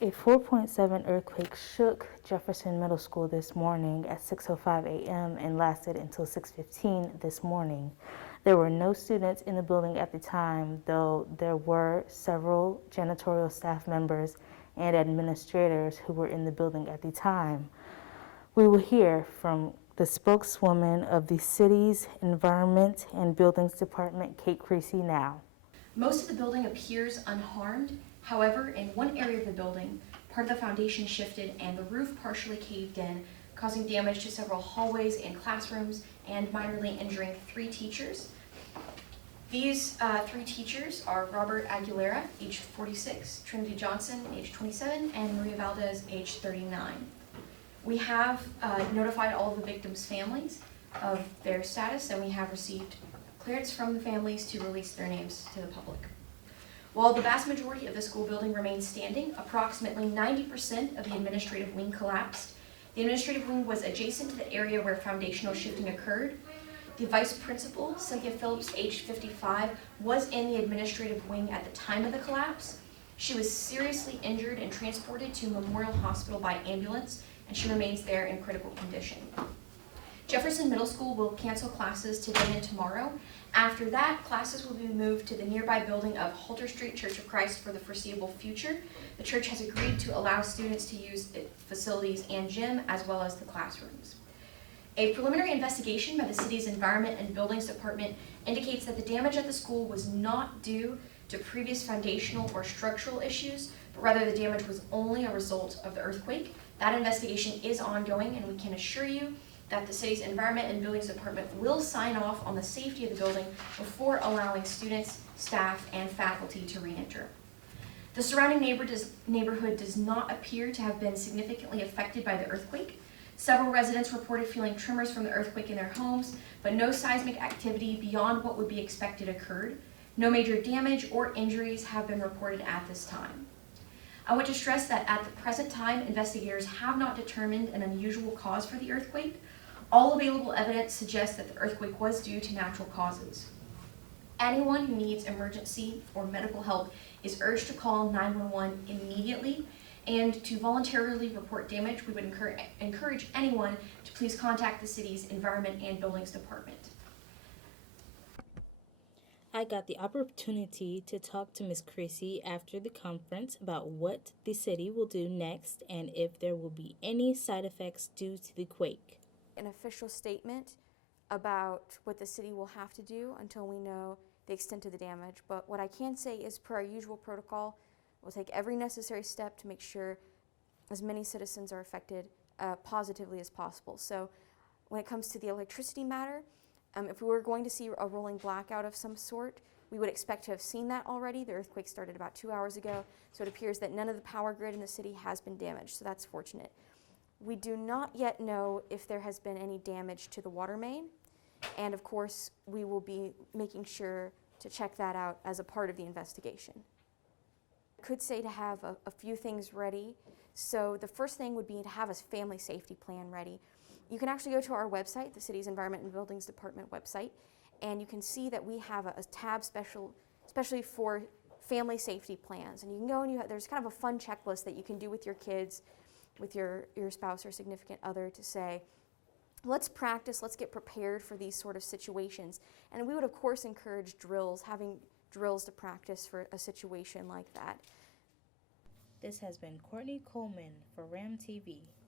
A 4.7 earthquake shook Jefferson Middle School this morning at 6:05 a.m. and lasted until 6:15 this morning. There were no students in the building at the time, though there were several janitorial staff members and administrators who were in the building at the time. We will hear from the spokeswoman of the city's Environment and Buildings Department, Kate Creasy, now. Most of the building appears unharmed. However, in one area of the building, part of the foundation shifted and the roof partially caved in, causing damage to several hallways and classrooms and minorly injuring 3 teachers. These 3 teachers are Robert Aguilera, age 46, Trinity Johnson, age 27, and Maria Valdez, age 39. We have notified all of the victims' families of their status, and we have received clearance from the families to release their names to the public. While the vast majority of the school building remains standing, approximately 90% of the administrative wing collapsed. The administrative wing was adjacent to the area where foundational shifting occurred. The vice principal, Cynthia Phillips, age 55, was in the administrative wing at the time of the collapse. She was seriously injured and transported to Memorial Hospital by ambulance, and she remains there in critical condition. Jefferson Middle School will cancel classes today and tomorrow. After that, classes will be moved to the nearby building of Halter Street Church of Christ for the foreseeable future. The church has agreed to allow students to use its facilities and gym, as well as the classrooms. A preliminary investigation by the city's Environment and Buildings Department indicates that the damage at the school was not due to previous foundational or structural issues, but rather the damage was only a result of the earthquake. That investigation is ongoing, and we can assure you that the city's Environment and Buildings Department will sign off on the safety of the building before allowing students, staff, and faculty to re-enter. The surrounding neighborhood does not appear to have been significantly affected by the earthquake. Several residents reported feeling tremors from the earthquake in their homes, but no seismic activity beyond what would be expected occurred. No major damage or injuries have been reported at this time. I want to stress that at the present time, investigators have not determined an unusual cause for the earthquake. All available evidence suggests that the earthquake was due to natural causes. Anyone who needs emergency or medical help is urged to call 911 immediately, and to voluntarily report damage, we would encourage anyone to please contact the city's Environment and Buildings Department. I got the opportunity to talk to Ms. Creasy after the conference about what the city will do next and if there will be any side effects due to the quake. An official statement about what the city will have to do until we know the extent of the damage. But what I can say is, per our usual protocol, we'll take every necessary step to make sure as many citizens are affected positively as possible. So when it comes to the electricity matter, if we were going to see a rolling blackout of some sort, we would expect to have seen that already. The earthquake started about 2 hours ago, so it appears that none of the power grid in the city has been damaged, so that's fortunate. We do not yet know if there has been any damage to the water main, and of course, we will be making sure to check that out as a part of the investigation. I could say to have a few things ready. So the first thing would be to have a family safety plan ready. You can actually go to our website, the city's Environment and Buildings Department website, and you can see that we have a tab especially for family safety plans. And you can go and there's kind of a fun checklist that you can do with your kids, with your spouse or significant other, to say, let's practice, let's get prepared for these sort of situations. And we would of course encourage drills, having drills to practice for a situation like that. This has been Courtney Coleman for RAM TV.